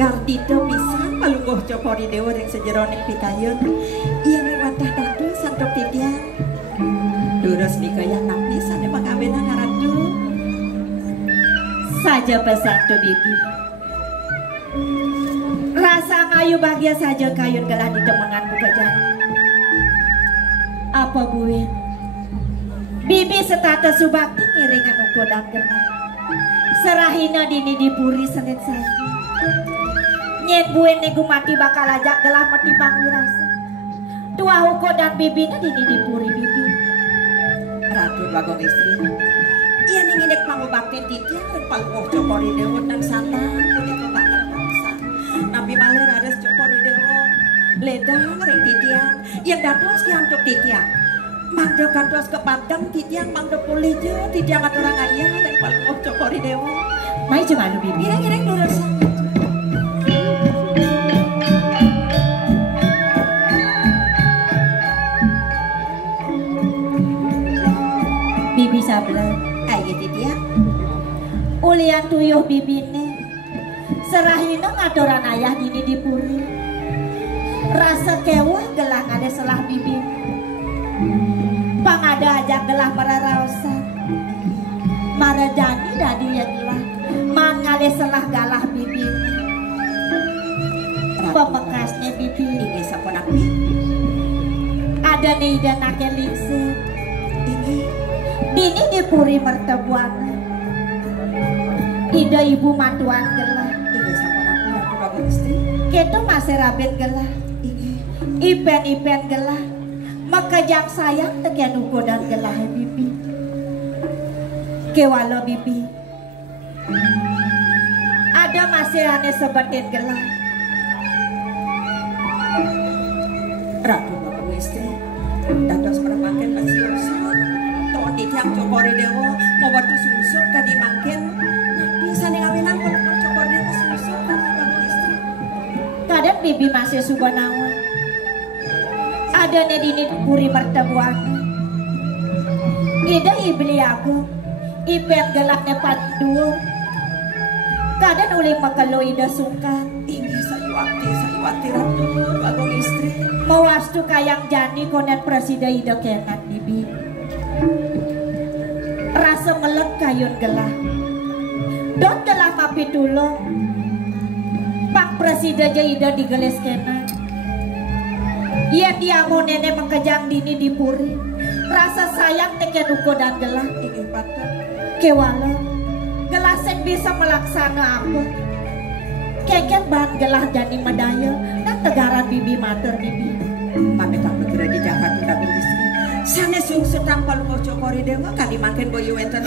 Gardito pisan malungguh copori dewa yang sejeroning pikayun iya nih wadah dadu santok titian durus nikayang napisan emang abena ngaradu saja pesan tu bibi rasa ngayu bahagia saja kayun gelah di temengan bukajan apa buin bibi setata subakti ngiringan ukodam gelah serahina dini dipuri senet saja nyet buen nego mati bakal ajak gelah metibang wirasa tua huko dan bibina dini dipuri bibi ratu bagong istri iya nih ngidek pangubaktin titian dan palgoh cokori dewa dan santa kulit bakal bangsa nabi maler ada cokori dewa ledang ring titian yang dados yang cok titian mangdo kantos ke padang titian mangdo pulih je titian orang ayah dan palgoh cokori dewa mai cuma lu bibi ireng-ireng lurus bibi sabla ay gitu dia ulian tuyuh bibine serahina ngatoran ayah dini dipuri rasa kewah gelah ada selah bibi pangada aja gelah mararausa maradani dadi yang gelah mangade selah galah bibi pemekasnya bibi ini saponapi ada nih dan akel lingse dini dipuri mertebuan ida ibu mantuan gelah ini sama aku istri kita masih rabet gelah ipen gelah maka jang sayang tekian uko dan gelah bibi kewala bibi ada masih aneh sebatin gelah ratu aku istri dados permakin masih usah tiang cokori dewa mau batu susut kadi mangkin bisa nih ngawinan kalau cokori dewa susut kan istri kadang bibi masih subanawan ada nih dini puri mertebuan ida ibli aku ipen gelapnya pandu kadang uli makalo ida suka ini sayuati ratu bagong istri mau wastu kayang jani konen presida ida kenat bibi rasa melek kayun gelah don gelah mapi dulu pak presida jaida digeles kena iya dia mau nenek mengkejang dini dipuri rasa sayang teken uko dan gelah ini patut kewala gelah sen bisa melaksana apa keket bahan gelah jani medaya dan tegaran bibi mater bibi pamit aku kira di Jakarta tidak istri sana sung setang palu mau cokori dewa kali makin boyu enten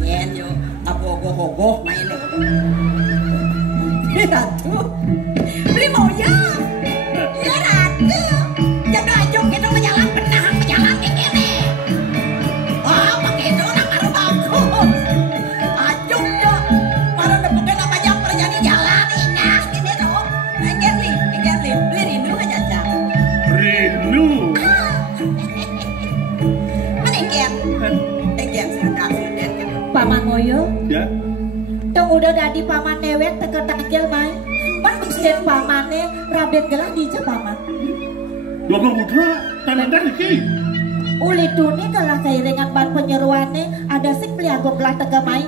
nyen yo abogoh-ogoh main ratu beli mau ya ratu jadi ajuk kita menjalan penahang menjalan ini oh begitu nak baru bagus ajuk yo para nepuknya nama jam perjani jalan ini gini dong enggak li beli rindu aja rindu paman moyo ya tong udah dadi paman newet teke tangkil mai bagus den pamane rabet gelah di paman dua putra tananda iki uli tuni kalah kairingan ban penyeruane ada sing beli agok gelah tege mai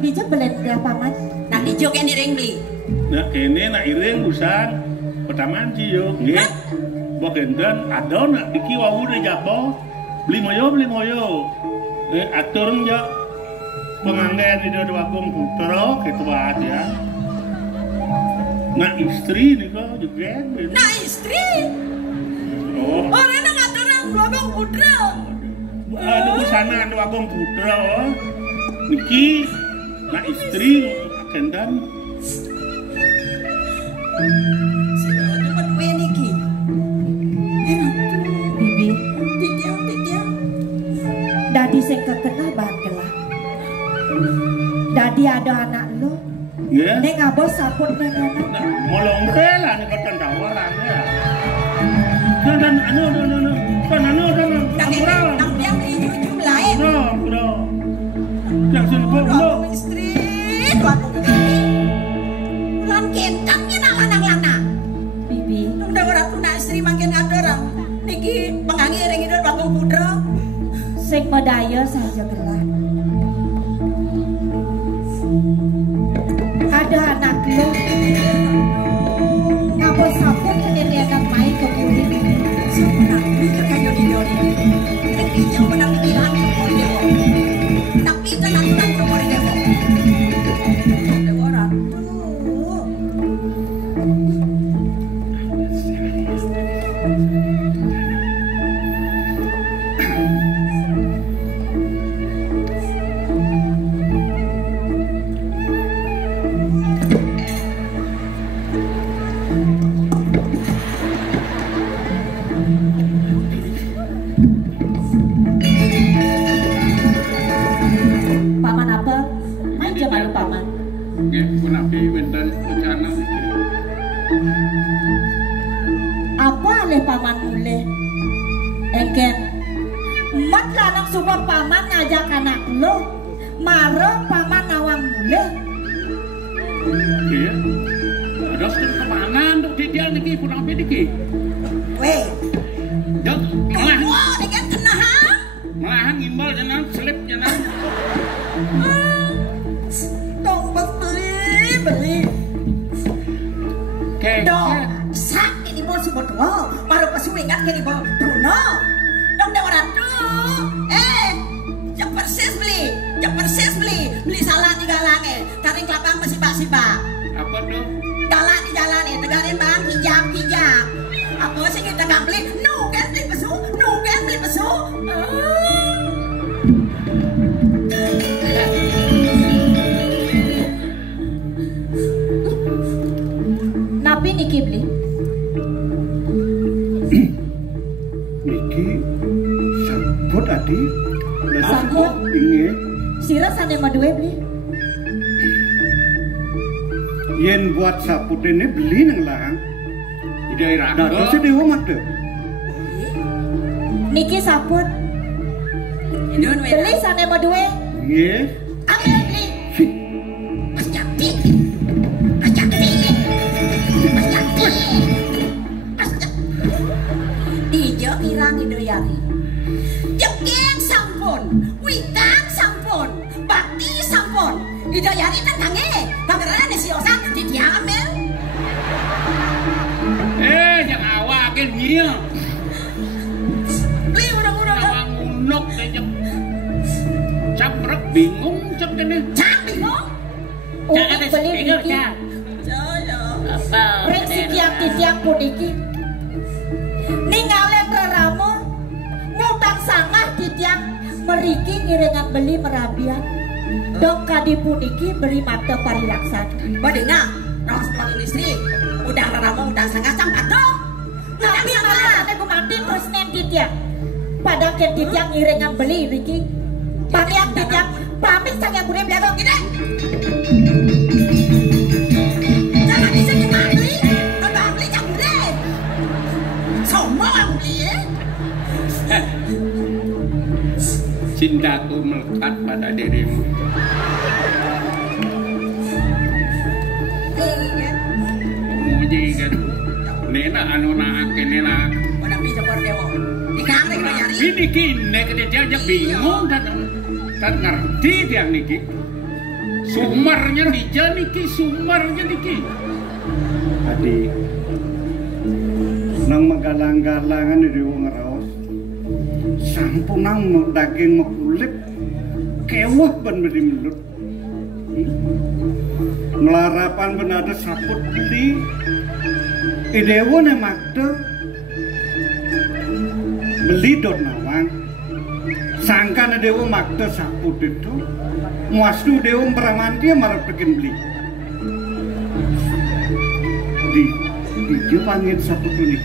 di belen gelah paman nak dijuk yang diring beli nah kene nak iring usan pertamaan sih yo nggih bogenden ada nak iki wau udah jabo beli moyo atur ya penganggen di dua putra gitu banget ya nah istri nih kok juga nah istri oh orang Putra. Aduh sana anu Agung Putra. Niki nak istri agendan. Sira cuma duwe niki. Bibi Titiang. dadi sing kekenal Bagelah. Dadi ada anak lo Ya. ning abos saput nang anak. Molong rela nih katan tawaran ya. Dan anu. Nang biang hijau lain. Bro. Yang senebok lo. Istri, aku begini. Lan kentangnya nang. Bibi Nang dawara tuna istri makin ada orang. Niki pengangi hidup Agung Putra. sing medaya saja gelah. Ada anak lo ngabos saput ini anak main ke buri. Sebenarnya mikir kayu di doni. Niki yang menang pilihan umur dewa. Tapi jangan umur dewa. Dawara tuh. Paman apa? Aja malu paman. Nggih, punapi wonten bencana iki. Apa alih paman mulih? Engken mat lanang supaya paman ngajak anak lo marah paman awang mulih. Iya. Ada sedang kemana untuk didial niki punapi niki? Weh, Dok, malah wah, dengan kena ha? malahan ngimbal jenang selip jenang. Dong beli. Kek. Dong, sak ini bos sebut wow, baru pesuingat kini bos Bruno. Dong dewara tuh, yang persis beli salah di galangnya, taring kelapang masih bak. Apa tuh? Galak di jalan tegarin bang, hijab. Apa sih kita gak beli? Nu kan beli pesu. Napi niki beli? Niki sabut adi. Sabut? Inge. Sira sane madue beli? Yen buat sabut ini beli nang lahang. Di daerah. Dados di omah tuh. Niki sabut Indun beli sane madue? Nggih. Ambil beli. Mas Jati. Dijo irang idoyari. Jekeng sampun, witang sampun, bakti sampun. Idoyari tentange, pangeran si Osan diambil. Jangan awakin dia. Beli udah. Awang unuk aja. Caprek bingung cek kene. Cak bingung. Umi beli niki? Jaya. Apa? Rek si tiang pun niki ninggalin reramu ngutang sangah di tiang meriki ngiringan beli merabian dong kadi puniki beri mata parilaksana. Badena, nong sekolah istri. Udah raramu udah sangat campat dong. Tapi malah aku mati terus nanti tiang pada ke tiang ngiringan beli riki pamian tiang pamit sangat boleh beli dong gini. Jangan disini beli, tambah beli jangan beli. Semua beli ya. Cintaku melekat pada dirimu. Muji kan. Nena anu naake nena. Udah bisa berdewa. Ikan lagi nyari. Ini kini dia aja bingung dan ngerti dia niki. Sumarnya dija niki, sumarnya niki. Adi. Nang magalang-galangan di wong raos. Sampun nang daging makulip. Kewah ban beri melut. Melarapan benada saput di idewo ne makte beli dot nawang sangkana dewa makta saput itu muasnu dewa meramantia marah bikin beli di pangit saput ini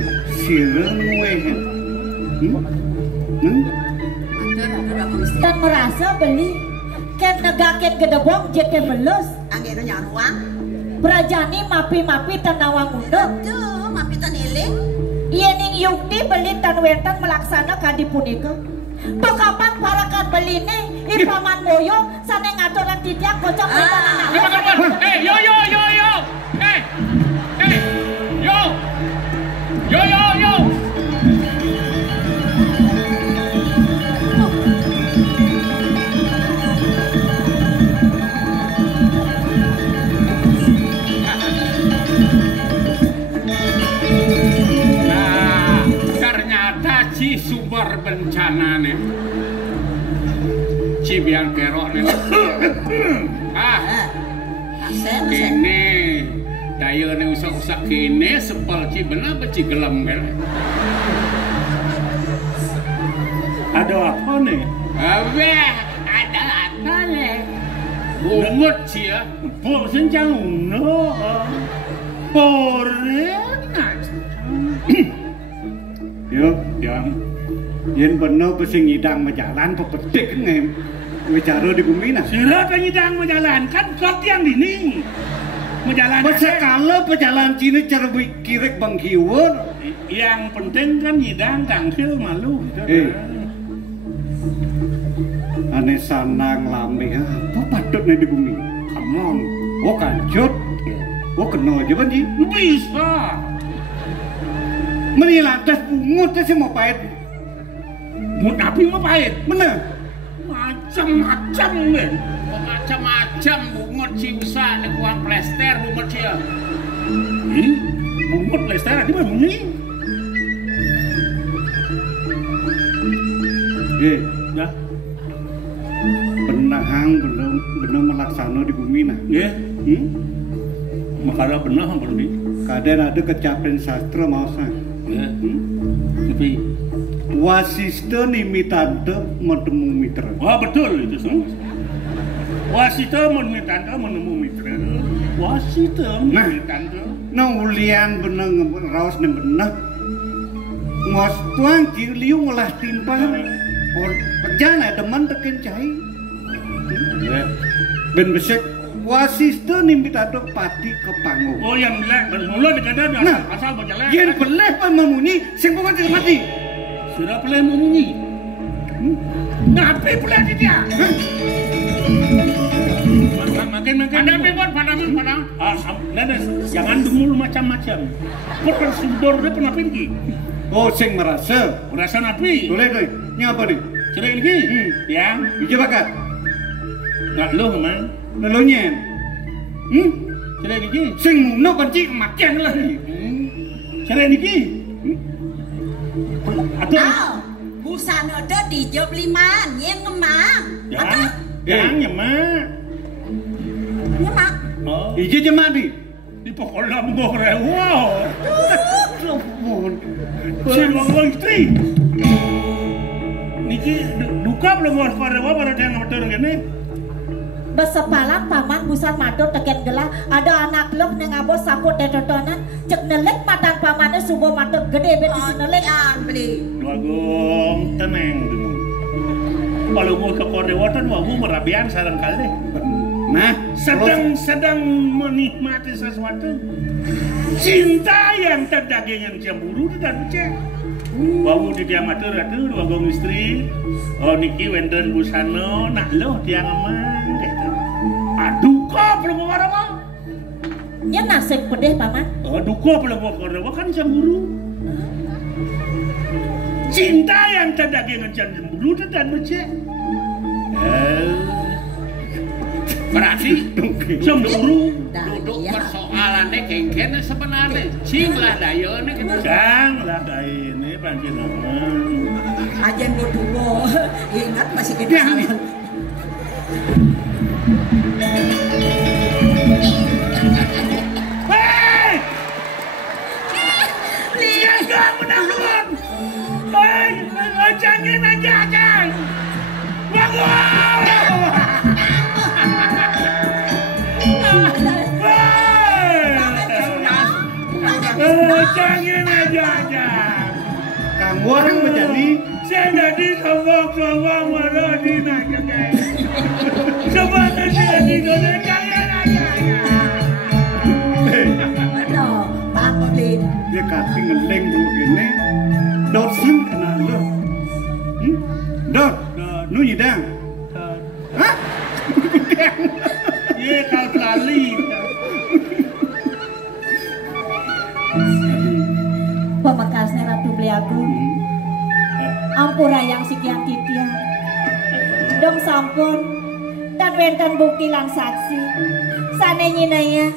sireng wehen dan merasa beli ken negaken gedebong jeke belus Angin nyaruang. Prajani mapi-mapi tanawang undang Tuh, mapi taniling. iya ning yukti beli tan wetan melaksana kadi punika pekapan parakan beli nih ipaman moyo sana ngaturan tidiak kocok Yo yo yo yo. Yo. Yo yo yo. Nah, ternyata ci sumber bencana nih. Ci biang kerok nih. Kene daya nih usak-usak kene sepel ci bener beci gelem kan. Ada apa nih? Abeh, ada apa nih? Bungut ci ya. Bosen jangan no. Porenas. Yo, yang yen bener pesing ngidang majalan pepetik ngem bicara di bumi nah. Sira kan nyidang menjalankan kot yang dini. Menjalankan. Sekala pejalan Cina cara kirek bang kiwon. Yang penting kan nyidang kangkil malu. Ane sanang lambe apa patutnya di bumi? Come on, wo kancut, wo kena aja banji. Bisa. Meni lantas bungut sih mau pahit. Mau tapi mau pahit. Bener. Macam-macam nih. Macam-macam bungut ci usah nih uang plester bungut ci ya. Bungut plester di mana bunyi? Ya. Benahang belum melaksana di bumi nah. Ya. Makanya benar belum di. Kadang ada kecapen sastra mau sang. Ya. Tapi wasista nimitante menemu mitra. wah betul itu sama. Wasita menitanda menemu mitra. Wasita menitanda. Nah ulian benang raos nih benang. Ngos tuang liu ngolah timpa. Jangan teman tekin cai. Ben besek wasista nimitante pati kepangu. Oh yang belak bermula dikatakan Nah, asal berjalan. Yen beleh pememunyi sing pokok mati. Sudah pelai memunyi. Ngapain pelai dia? Makin Ada pingpon padang. Nada jangan dumul macam-macam. Pernah sudor dia pernah pergi. Oh sing merasa. Merasa napi. Boleh doi. Ini apa nih? Cerai lagi. Yang Ija bakat. nggak lo kemana? Lelonyen. Cerai lagi. Sing muno benci kematian lah. Cerai lagi. Aw, busana ada di job liman, yang ngemang. Yang nyemak. Nyemak. Oh, Ija jemaah di. di pokok lambung wow. Mohon. Saya mau istri. Niki duka belum mau parewa pada yang betul gini. besepalan paman busan madot teken gelah ada anak lok neng abos saput detotonan cek nelek matan pamannya subuh madot gede bet isi nelek beli. Wagong tenang dulu. Kalau mau ke Korewatan, wagu merabian sarang kali. Nah, sedang menikmati sesuatu. Cinta yang terdagingan cemburu dan cek. Wagu di dia matur atuh wagong istri. Oh niki wenten busano nak lo dia ngemang gitu. Aduh kok belum mau apa? nya nasib pedeh paman Aduh kok belum mau Korewa kan cemburu. Cinta yang terdagingan cemburu dan cek. Berarti Cemburu. duduk persoalannya kengken sebenarnya cing lah daya ini kita Jang lah kayak ini panci nama. Ajen bodoh, ingat masih kita salah. Hei! Siaga menang duluan! Hei! Ngocangin aja Kang. Ngocangin aja. Kamu orang menjadi Saya jadi sombong waduh di naga Kang. Coba jadi ngocangin aja. Aduh, Pak Goblin. dia kasih ngeleng dulu gini. Dosen kena lo. Dot, nu nyidang. Hah? Ye kau lali. Pamekasnya Ratu Bliagung ampura yang sekian titian dong sampun dan wenten bukti lan saksi sane nyinaya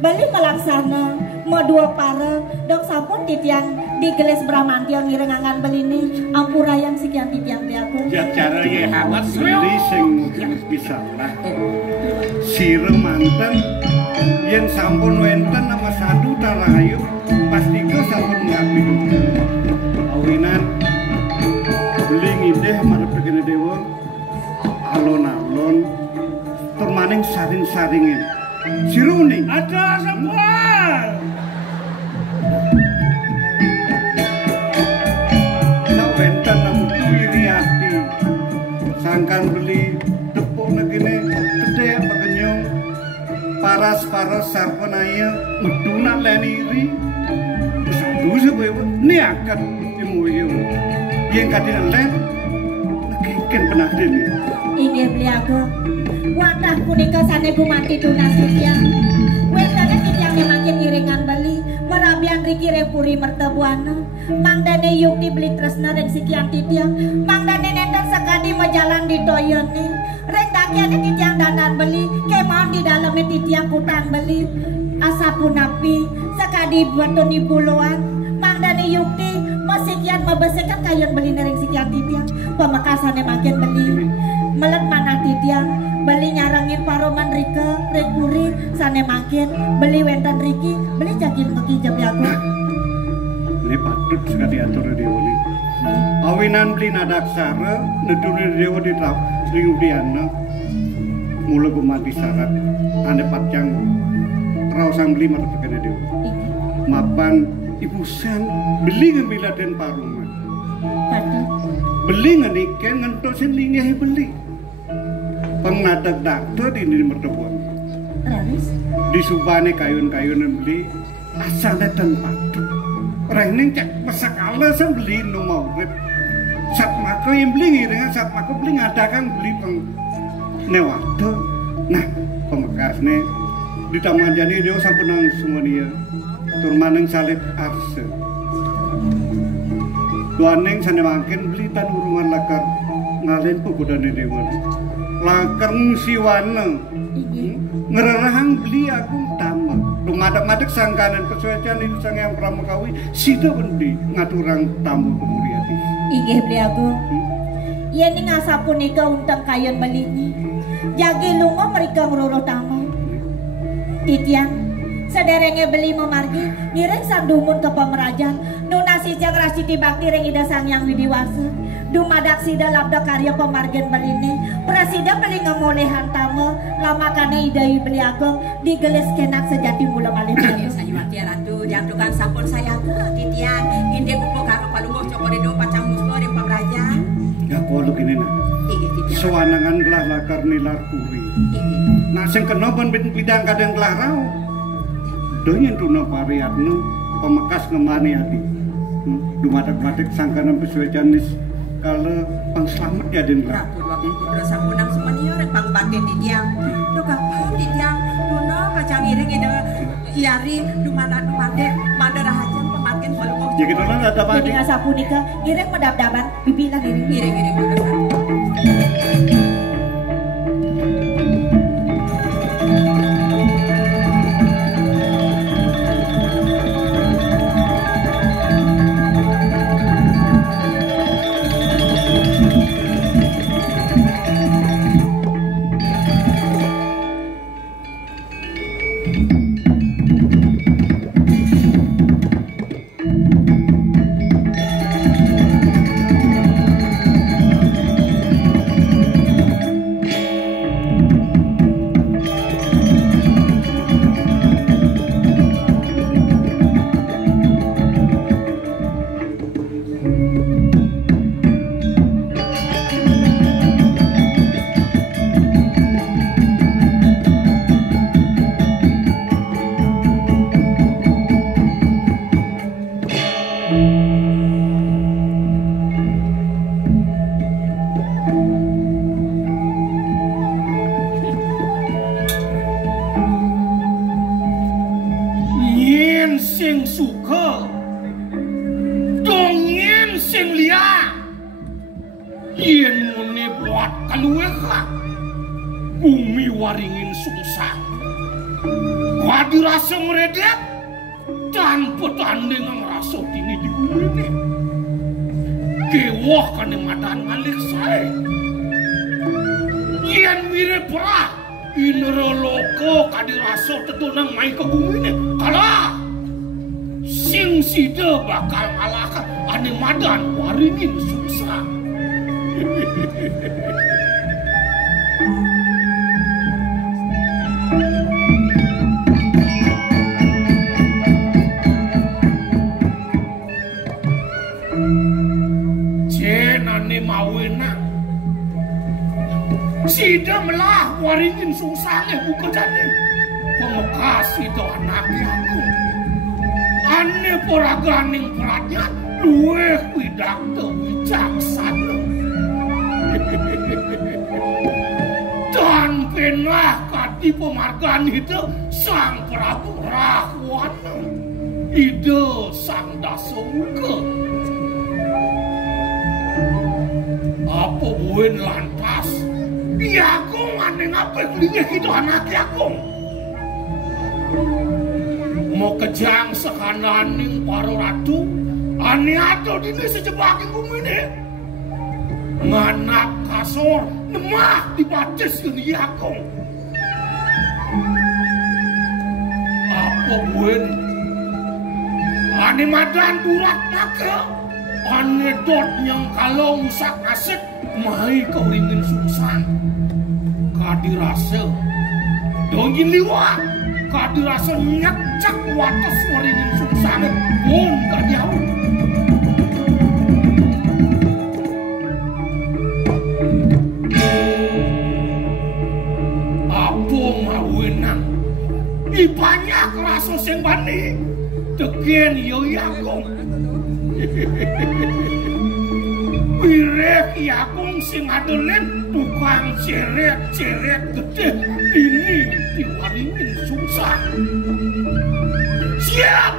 bali melaksana mau dua para dong sampun titian di gelis Bramantio ngirengangan belini ampura yang sekian titian Bliagung Ya cara ye hangat Beli sing bisa lah. Sire manten yen sampun wenten nama sadu tarahayu pasti kau sampun ngapi. Awinan beli ngideh marep kene dewa alon-alon tur maning saring-saringin. Siruning ada semua. Nak wenten namu Wiriati sangkan beli tepuk negene gede apa kenyong paras-paras sarpenaya meduna leniri satu sebuah niakan imuyu yang kadiran len nakikan penadin Inggih Bliagung watah punika sane gumanti tunas titian wetane titian makin ngiringan bali merabian riki repuri mertebuana mangdane yukti beli tresna reng sikian titian mangdane nenten sekadi majalan di toyone reng dakiane titian danan beli kemau di dalamnya titian kutan beli asapun api sekadi buatoni puluhan mangdane yukti masikian mabesekan kayon beli nereng sikian titian pamekasane makin beli melet manah titian beli nyarangin paroman Rika rekuri sane makin beli wenten Riki beli jagil meki Bliagung ini patut sekali atur dewa ini awinan beli nadaksara neduri dewa di trap ringudiana mula gumati syarat ane patjang rausang beli mata perkene dewa mapan ibu sen beli ngemila den paruman Padu beli ngeniken ngentosin lingahi beli pengadak dakter ini mertebuan Raris di subane kayun-kayunan beli asalnya dan padu orang ini cek pesak ala saya beli nu mau saat maka yang beli ngiringan saat maka beli ngadakan beli peng newado nah pemekasnya di taman jadi dia sampunang semua dia turmaneng salit arse duaneng sana makin beli tan urungan lakar ngalen pukudan dewan lakar musiwana ngerahang beli aku tambah lumadak-madak sangkanan kesuaian itu sang yang pramakawi sida bendi ngaturang tamu kemudian Inggih Bliagung yen ning asapunika untang kayon belini jagi lunga mereka ngroro tamu titian sederenge beli memargi ngiring sandumun ke pemerajan nunasi jang rasiti bakti reng ida sang yang widiwasa dumadak sida labda karya pemargen belini presida beli ngemolehan tamu lamakane idai Bliagung digelis kenak sejati mula malih Ayo saya mati ratu jantukan sampun saya ke titian inde kupo karo palungguh cokore do pacang musto ring pamrajan ya kolok ini nak inggih titian sewanangan gelah lakar nilar kuri inggih nah sing kena ben bidang kadang gelah rau donyen tuna pariatnu pemekas ngemani ati dumadak-madak sangkanan pesuecanis kalau pangselamat ya den gelah ratu dua putra sampunang sumaniyo rek pangbagen titian do kapun titian duno kacang iring ida iari dumana dumade mandara hajang pemargen palungguh ya kita lah ada apa jadi asapunika ngiring medap-dapan bibilan ngiring iring-iring duno yen muni buat kaluweha bumi waringin sungsang kadirasa meredek dan petanding ngerasa tinggi di bumi ini kewah kane madan ngalik sae yen mirip perah inere loko kadirasa tetunang main ke bumi ini kalah sing sida bakal ngalahkan ane madan waringin sungsang. Jenane mawena sida melah waringin sungsange bukedane pemekas itu anaknya aku ane poraganing peratnya luweh widakte wicaksana dan penah kati pemargan itu sang Prabu Rahwana ide sang Dasamuka apa buin lantas dia aku ane ngapa kelingnya gitu anaknya aku mau kejang sekananing para ratu ane atau dini sejebakin bumi ini nganak kasor nemah dibatis ke dia aku apa buin ane madan durat maka ane dot yang kalau musak aset mai kau ingin sungsang kadirasa dongin liwa kadirasa nyacak watas waringin sungsang pun gak jauh apa mawenang ibanyak rasa sing bani tegen yo yakong wirek yakong sing adolen tukang ceret-ceret gede ini diwaringin sungsang siap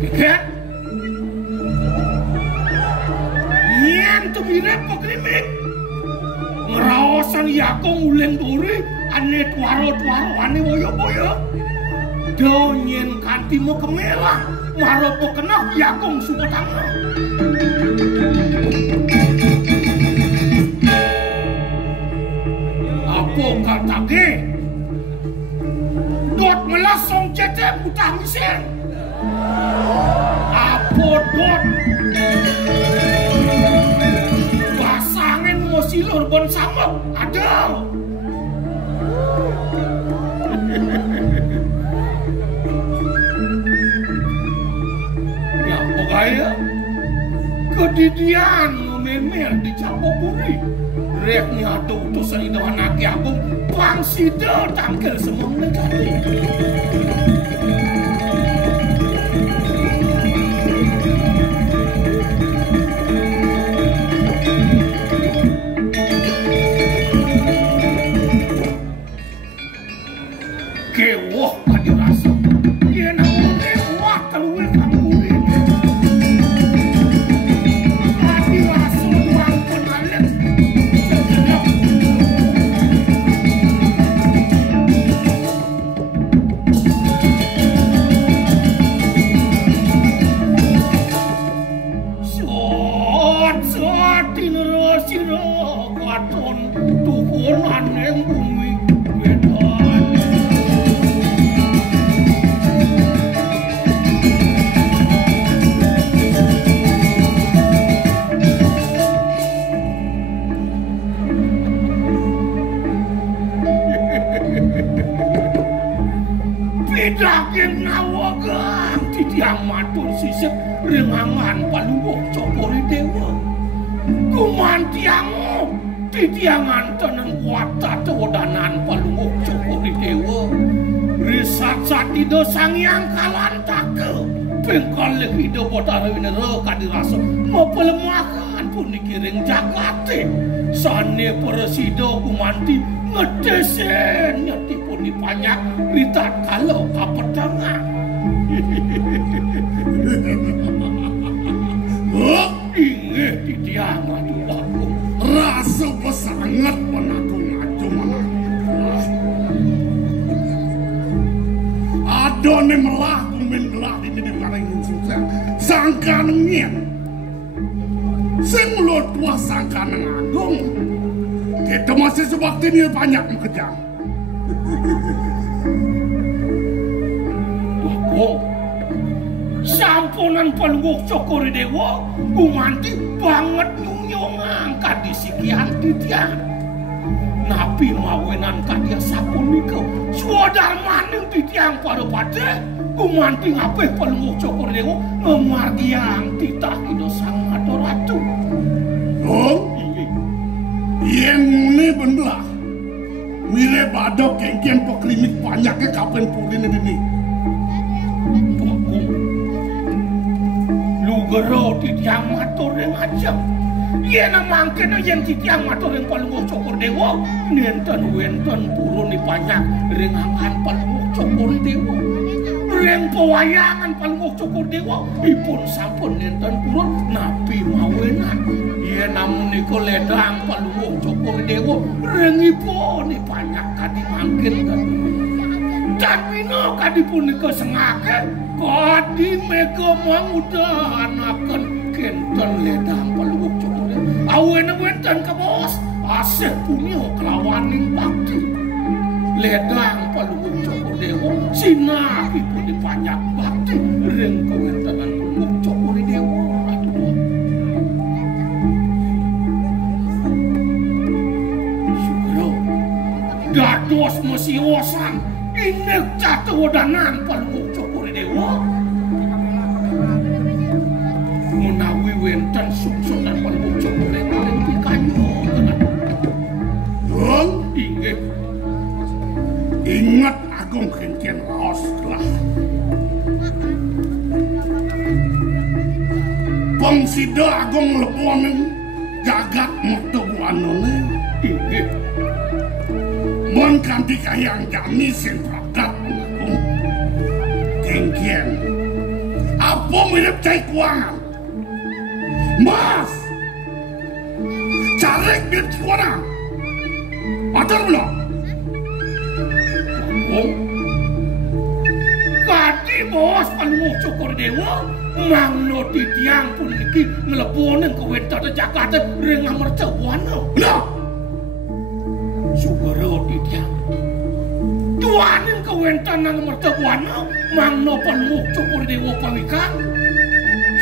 keket nyen tuh wirek pokrimik ngerawasan yakong uleng duri ane twaro-twaro ane boyo-boyo donyen kanti mo kemelang marot mo kenal yakong subotang apa kaltage dot melasong cecep utang miseng apa dot basangin mo silur bon samok ada kaya kedidian memer di Capopuri reknya ada utusan itu anak agung pangsida tangkel semua negara kewah kadirasa dia namanya wah keluar kampung daging nawagang titiang matur sisip rengangan paluwok copori dewa kumantiango titiangan tenang kuata tewodanan paluwok copori dewa risat satido sangyang kalantake pengkalik hidup botara winero kadirasa mau pelemahan pun dikiring jagate sane peresido kumanti ngedesen nyetipun dipanyak ritat kalau kapetangan Adone melah kumin gelah ini di maringin susah. Sangka nengin. Sing lo tua sangka neng agung. Kita masih sebakti ini banyak mengejang. Tuh, sampunan pelunguk cokori dewa, gumanti banget nyung angkat di sikian titian. Nabi mawinan kadia sapun niko, suadar maning titiang pada pada, gumanti ngapeh pelunguk cokori dewa, ngemargiang titah ido sang matoratu. Dong, yang muni bendah, mire badok kengkian poklimik banyaknya kapan pulin ini. Lugero titiang matur yang ajak. Ia namangken yang titiang matur yang palunguk cokor dewa. Nenten wenten purun di banyak rengangan palunguk cokor dewa. Reng pewayangan palunguk cokor dewa. Ipun sampun nenten purun napi mawenan. Ia namun niko ledang palunguk cokor dewa. Reng ipun di banyak kadi mangken kan. Dan mino kadi pun niko sengake. Kadi mega mangudahan akan kenten ledang palunguk cokor dewa. Awen-awen ke bos. Asih punya kelawaning bakti. Ledang palunguk cokor dewa. Sinar itu di banyak bakti. Reng kewentanan palunguk cokor dewa. Syukur. Dados mesiosan. Inek jatuh wadanan palunguk cokor dewa. Menawi wenten suksunan palunguk cokor dewa lebih kanyo. Dong, ingat agung kencen raos lah. Pangsida agung leponen jagat mokto buanone. Ingat. Mon kanti kayang jani sen prakat mengagung. Kengkian. Apa mirip cai kuangan? Mas! Carek mirip kuangan. Atur belum? Oh. Kadi bos palunguk cokor dewa. Mangno titiang pun niki ngeleponen kewenta de Jakarta rengang mercewana. Benar! Syukur titiang. Tuanin kewentan nang mercewana. Mangno palunguk cokor dewa pamikang.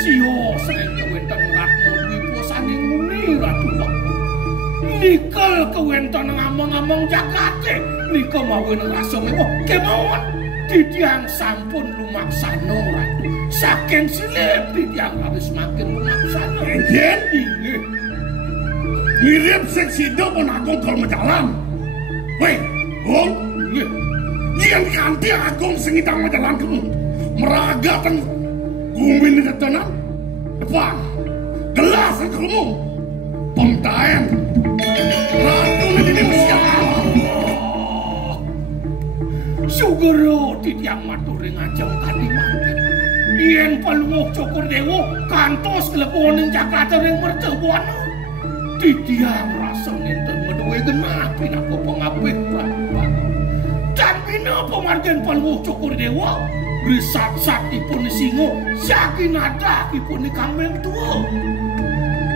Sio sering kewentan ratno dwi posaning muni ratu. Nikel kewentan ngamang-ngamang Jakarta. Nikel mawin rasa mewah. Kemauan. Titiang sampun lumaksana ratu. Saking silip titiang harus makin lumaksana. Enjen? Ini. Mirip seksido pun agung kalau menjalan. Weh, Gong. Iya. Yang kanti agung sengitang menjalan kamu. Meraga tang gumin di tetenan. Depan. Gelas kamu. Pemtaen. Ratu ini mesialan. Sugero titiang matur ngajeng kadi mangken. Yen palunguk cokor dewa kantos keleponing Jakarta ring mercewana. Titiang rasa nenten meduwe genah pinako pengabeh Prabu. Dan pina pemargen palunguk cokor dewa risat-sat ipun singo sakinada ipun kambing tua.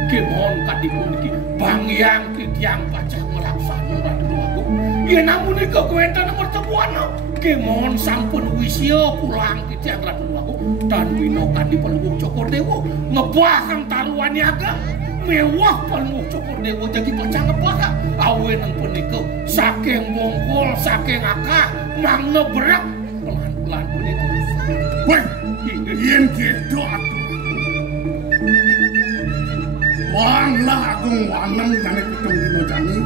Kemon kadipun iki bangyang titiang pacah melaksana ratu agung. Yen namun ika kewenten mercewana. Kemon sampun wisya pulang titiang ratu agung. Dan pina kadi palunguk cokor dewa ngebahang taruhan niaga. Mewah palunguk cokor dewa jadi pecah ngebahang. Awen ang punika saking bongkol saking akah mangna berak pelan-pelan punika. Weh, yen gitu atuh. Wanglah agung wanang jane pitung dino jani.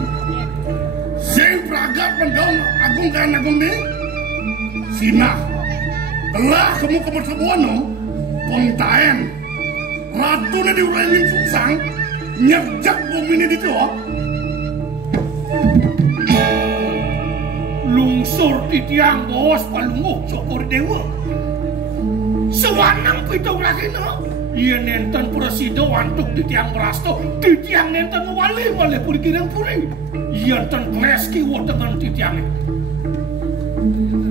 Sing pragat pendong agung kan agung ni. Sinah. Telah kamu ke mercebuana. Pengtaen. Ratu na diurangin susang. Nyerjak bumi ni dito. Lungsur titiang bos palunguk cokor dewa. Sewanang pitung rakina. Ia nenten presida wantuk titiang prasto. Titiang nenten wali puri kirang puri. Ia nenten kleski watengan titiang.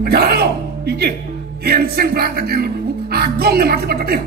Jalan lo. Ike. Yen sing berantek yang lebih agung mati pada dia.